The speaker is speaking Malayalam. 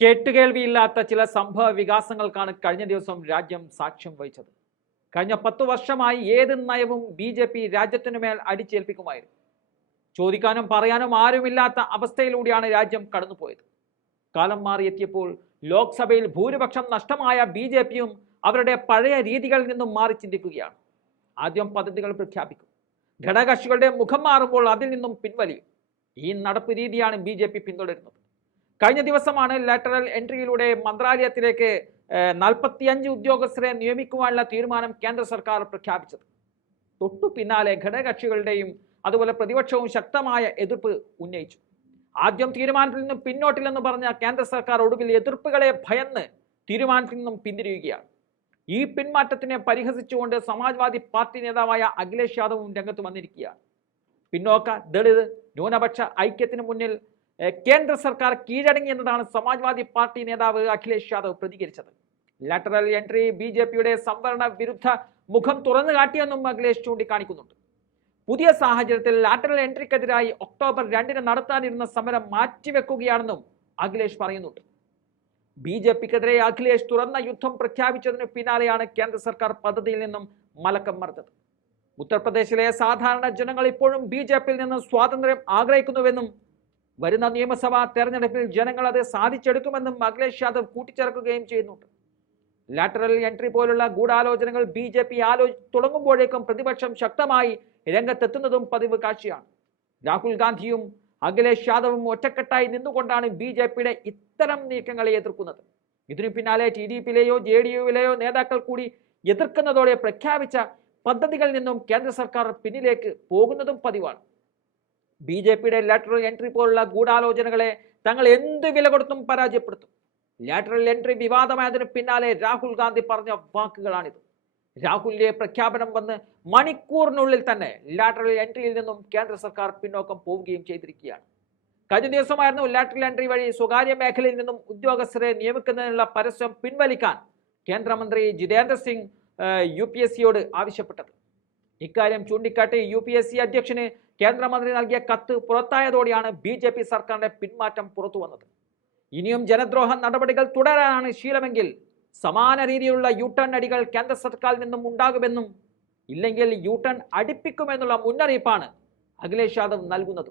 കേട്ടുകേൾവിയില്ലാത്ത ചില സംഭവ വികാസങ്ങൾക്കാണ് കഴിഞ്ഞ ദിവസം രാജ്യം സാക്ഷ്യം വഹിച്ചത്. കഴിഞ്ഞ 10 വർഷമായി ഏത് നയവും BJP രാജ്യത്തിനുമേൽ അടിച്ചേൽപ്പിക്കുമായിരുന്നു. ചോദിക്കാനും പറയാനും ആരുമില്ലാത്ത അവസ്ഥയിലൂടെയാണ് രാജ്യം കടന്നുപോയത്. കാലം മാറിയെത്തിയപ്പോൾ ലോക്സഭയിൽ ഭൂരിപക്ഷം നഷ്ടമായ BJPയും അവരുടെ പഴയ രീതികളിൽ നിന്നും മാറി ചിന്തിക്കുകയാണ്. ആദ്യം പദ്ധതികൾ പ്രഖ്യാപിക്കും, ഘടകകക്ഷികളുടെ മുഖം മാറുമ്പോൾ അതിൽ നിന്നും പിൻവലിയും. ഈ നടപ്പ് രീതിയാണ് BJP പിന്തുടരുന്നത്. കഴിഞ്ഞ ദിവസമാണ് ലാറ്ററൽ എൻട്രിയിലൂടെ മന്ത്രാലയത്തിലേക്ക് 45 ഉദ്യോഗസ്ഥരെ നിയമിക്കുവാനുള്ള തീരുമാനം കേന്ദ്ര സർക്കാർ പ്രഖ്യാപിച്ചത്. തൊട്ടു പിന്നാലെ ഘടകകക്ഷികളുടെയും അതുപോലെ പ്രതിപക്ഷവും ശക്തമായ എതിർപ്പ് ഉന്നയിച്ചു. ആദ്യം തീരുമാനത്തിൽ നിന്നും പിന്നോട്ടില്ലെന്ന് പറഞ്ഞ കേന്ദ്ര സർക്കാർ ഒടുവിൽ എതിർപ്പുകളെ ഭയന്ന് തീരുമാനത്തിൽ നിന്നും പിന്തിരിയുകയാണ്. ഈ പിന്മാറ്റത്തിനെ പരിഹസിച്ചുകൊണ്ട് സമാജ്വാദി പാർട്ടി നേതാവായ അഖിലേഷ് യാദവും രംഗത്ത് വന്നിരിക്കുകയാണ്. പിന്നോക്ക, ദളിത്, ന്യൂനപക്ഷ ഐക്യത്തിന് മുന്നിൽ കേന്ദ്ര സർക്കാർ കീഴടങ്ങി എന്നതാണ് സമാജ്വാദി പാർട്ടി നേതാവ് അഖിലേഷ് യാദവ് പ്രതികരിച്ചത്. ലാറ്ററൽ എൻട്രി BJPയുടെ സംവരണ വിരുദ്ധ മുഖം തുറന്നു കാട്ടിയെന്നും അഖിലേഷ് ചൂണ്ടിക്കാണിക്കുന്നുണ്ട്. പുതിയ സാഹചര്യത്തിൽ ലാറ്ററൽ എൻട്രിക്കെതിരായി ഒക്ടോബർ 2 നടത്താനിരുന്ന സമരം മാറ്റിവെക്കുകയാണെന്നും അഖിലേഷ് പറയുന്നുണ്ട്. BJPക്കെതിരെ അഖിലേഷ് തുറന്ന യുദ്ധം പ്രഖ്യാപിച്ചതിന് പിന്നാലെയാണ് കേന്ദ്ര സർക്കാർ പദ്ധതിയിൽ നിന്നും മലക്കം മറിച്ചത്. ഉത്തർപ്രദേശിലെ സാധാരണ ജനങ്ങൾ ഇപ്പോഴും BJPയിൽ നിന്ന് സ്വാതന്ത്ര്യം ആഗ്രഹിക്കുന്നുവെന്നും വരുന്ന നിയമസഭാ തെരഞ്ഞെടുപ്പിൽ ജനങ്ങൾ അത് സാധിച്ചെടുക്കുമെന്നും അഖിലേഷ് യാദവ് കൂട്ടിച്ചേർക്കുകയും ചെയ്യുന്നുണ്ട്. ലാറ്ററൽ എൻട്രി പോലുള്ള ഗൂഢാലോചനകൾ BJP തുടങ്ങുമ്പോഴേക്കും പ്രതിപക്ഷം ശക്തമായി രംഗത്തെത്തുന്നതും പതിവ് കാഴ്ചയാണ്. രാഹുൽ ഗാന്ധിയും അഖിലേഷ് യാദവും ഒറ്റക്കെട്ടായി നിന്നുകൊണ്ടാണ് BJPയുടെ ഇത്തരം നീക്കങ്ങളെ എതിർക്കുന്നത്. ഇതിനു പിന്നാലെ TDPയിലെയോ JDUവിലെയോ നേതാക്കൾ കൂടി എതിർക്കുന്നതോടെ പ്രഖ്യാപിച്ച പദ്ധതികളിൽ നിന്നും കേന്ദ്ര സർക്കാർ പിന്നിലേക്ക് പോകുന്നതും പതിവാണ്. BJPയുടെ ലാറ്ററൽ എൻട്രി പോലുള്ള ഗൂഢാലോചനകളെ തങ്ങൾ എന്ത് വില കൊടുത്തും പരാജയപ്പെടുത്തും. ലാറ്ററൽ എൻട്രി വിവാദമായതിനു പിന്നാലെ രാഹുൽ ഗാന്ധി പറഞ്ഞ വാക്കുകളാണിത്. രാഹുലിന്റെ പ്രഖ്യാപനം വന്ന് മണിക്കൂറിനുള്ളിൽ തന്നെ ലാറ്ററൽ എൻട്രിയിൽ നിന്നും കേന്ദ്ര സർക്കാർ പിന്നോക്കം പോവുകയും ചെയ്തിരിക്കുകയാണ്. കഴിഞ്ഞ ദിവസമായിരുന്നു ലാറ്ററൽ എൻട്രി വഴി സ്വകാര്യ മേഖലയിൽ നിന്നും ഉദ്യോഗസ്ഥരെ നിയമിക്കുന്നതിനുള്ള പരസ്യം പിൻവലിക്കാൻ കേന്ദ്രമന്ത്രി ജിതേന്ദ്ര സിംഗ് UPSCയോട് ആവശ്യപ്പെട്ടത്. ഇക്കാര്യം ചൂണ്ടിക്കാട്ടി UPSC അധ്യക്ഷന് കേന്ദ്രമന്ത്രി നൽകിയ കത്ത് പുറത്തായതോടെയാണ് BJP സർക്കാരിന്റെ പിന്മാറ്റം പുറത്തു വന്നത്. ഇനിയും ജനദ്രോഹ നടപടികൾ തുടരാനാണ് ശീലമെങ്കിൽ സമാന രീതിയിലുള്ള യൂട്ടേൺ അടികൾ കേന്ദ്ര സർക്കാരിൽ നിന്നും ഉണ്ടാകുമെന്നും ഇല്ലെങ്കിൽ യൂട്ടേൺ അടിപ്പിക്കുമെന്നുള്ള മുന്നറിയിപ്പാണ് അഖിലേഷ് യാദവ് നൽകുന്നത്.